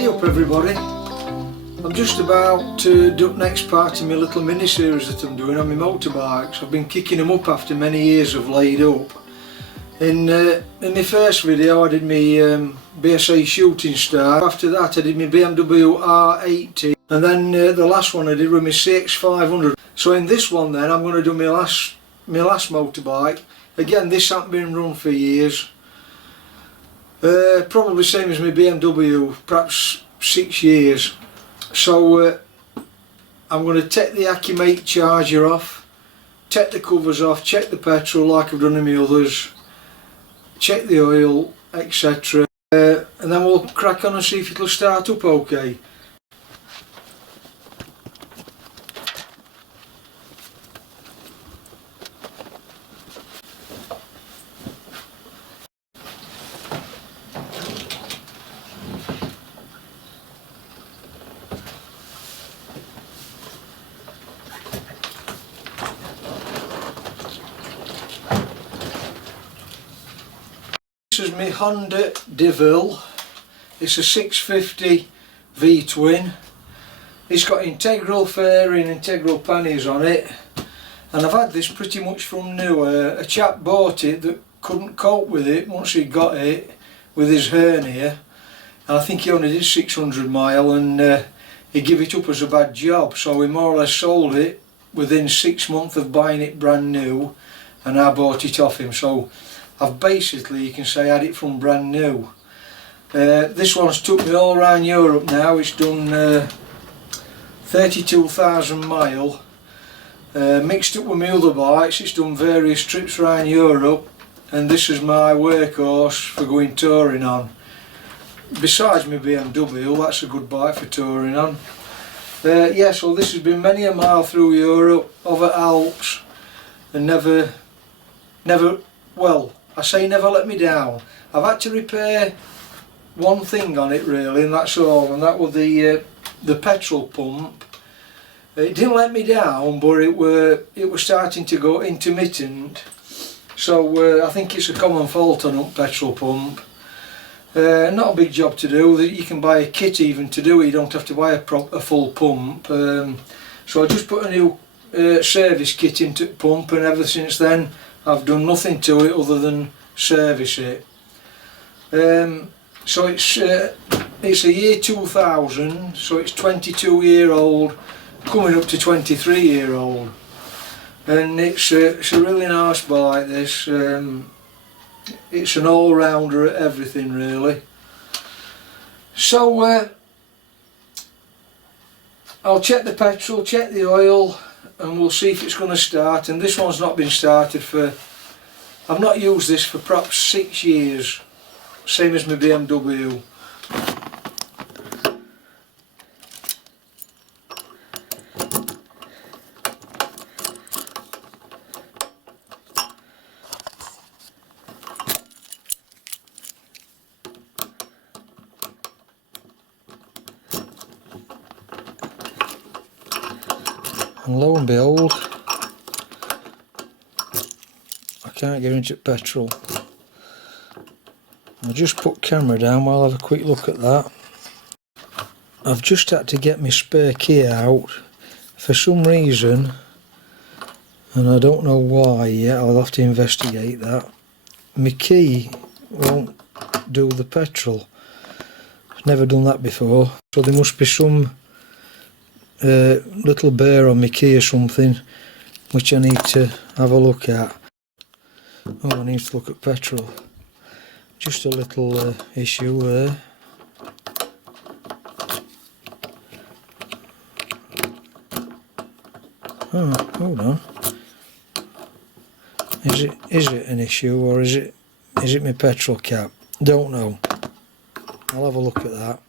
Hey up everybody, I'm just about to do the next part in my little mini series that I'm doing on my motorbikes. I've been kicking them up after many years of laid up. In my first video I did my BSA shooting star, after that I did my BMW R80, and then the last one I did with my CX500. So in this one then I'm going to do my last motorbike. Again, this hasn't been run for years. Probably same as my BMW, perhaps 6 years. So I'm going to take the Accumate charger off, take the covers off, check the petrol like I've done in my others, check the oil, etc. And then we'll crack on and see if it'll start up okay. This is my Honda Revere. It's a 650V twin. It's got integral fairing, integral panniers on it, and I've had this pretty much from new. A chap bought it that couldn't cope with it once he got it with his hernia, and I think he only did 600 mile, and he gave it up as a bad job, so he more or less sold it within 6 months of buying it brand new, and I bought it off him. So I've basically, you can say, had it from brand new. This one's took me all around Europe now. It's done 32,000 mile. Mixed up with my other bikes, it's done various trips around Europe, and this is my workhorse for going touring on. Besides my BMW, that's a good bike for touring on. Yeah, so this has been many a mile through Europe, over Alps, and never, well, I say never let me down. I've had to repair one thing on it really, and that's all, and that was the petrol pump. It didn't let me down, but it was starting to go intermittent. So I think it's a common fault on a petrol pump. Not a big job to do. You can buy a kit even to do it. You don't have to buy a full pump. So I just put a new service kit into the pump, and ever since then I've done nothing to it other than service it. So it's a year 2000, so it's 22-year-old, coming up to 23-year-old, and it's a really nice bike. This it's an all-rounder at everything really. So I'll check the petrol, check the oil, and we'll see if it's going to start. And this one's not been started for, I've not used this for perhaps 6 years, same as my BMW. And lo and behold, I can't get into petrol. I'll just put camera down while I have a quick look at that. I've just had to get my spare key out for some reason, and I don't know why yet. I'll have to investigate that. My key won't do the petrol. I've never done that before, so there must be some little bear on my key or something which I need to have a look at. Oh, I need to look at petrol. Just a little issue there. Oh, hold on. Is it an issue, or is it my petrol cap? Don't know. I'll have a look at that.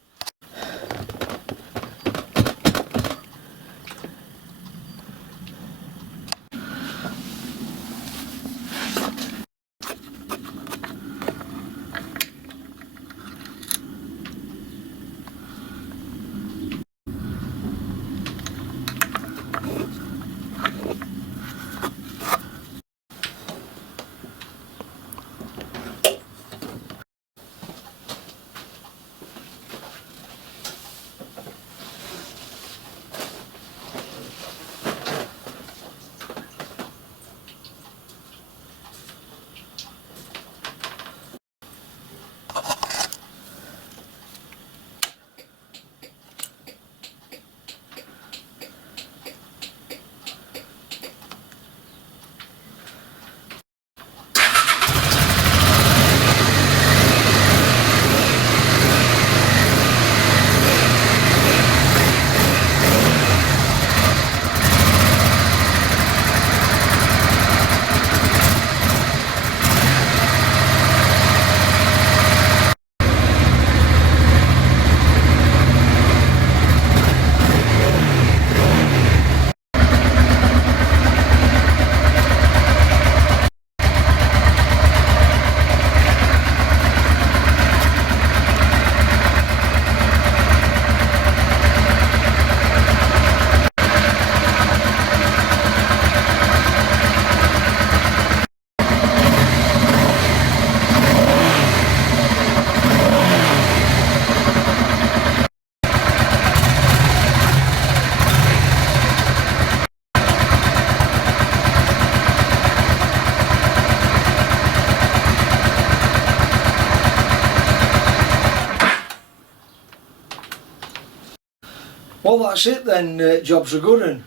Well, that's it then, jobs are good, and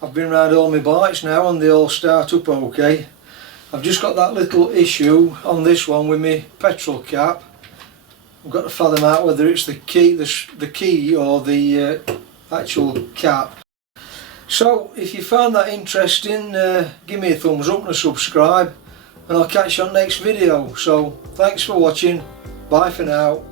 I've been around all my bikes now and they all start up okay. I've just got that little issue on this one with my petrol cap. I've got to fathom out whether it's the key or the actual cap. So if you found that interesting, give me a thumbs up and a subscribe, and I'll catch you on next video. So thanks for watching, bye for now.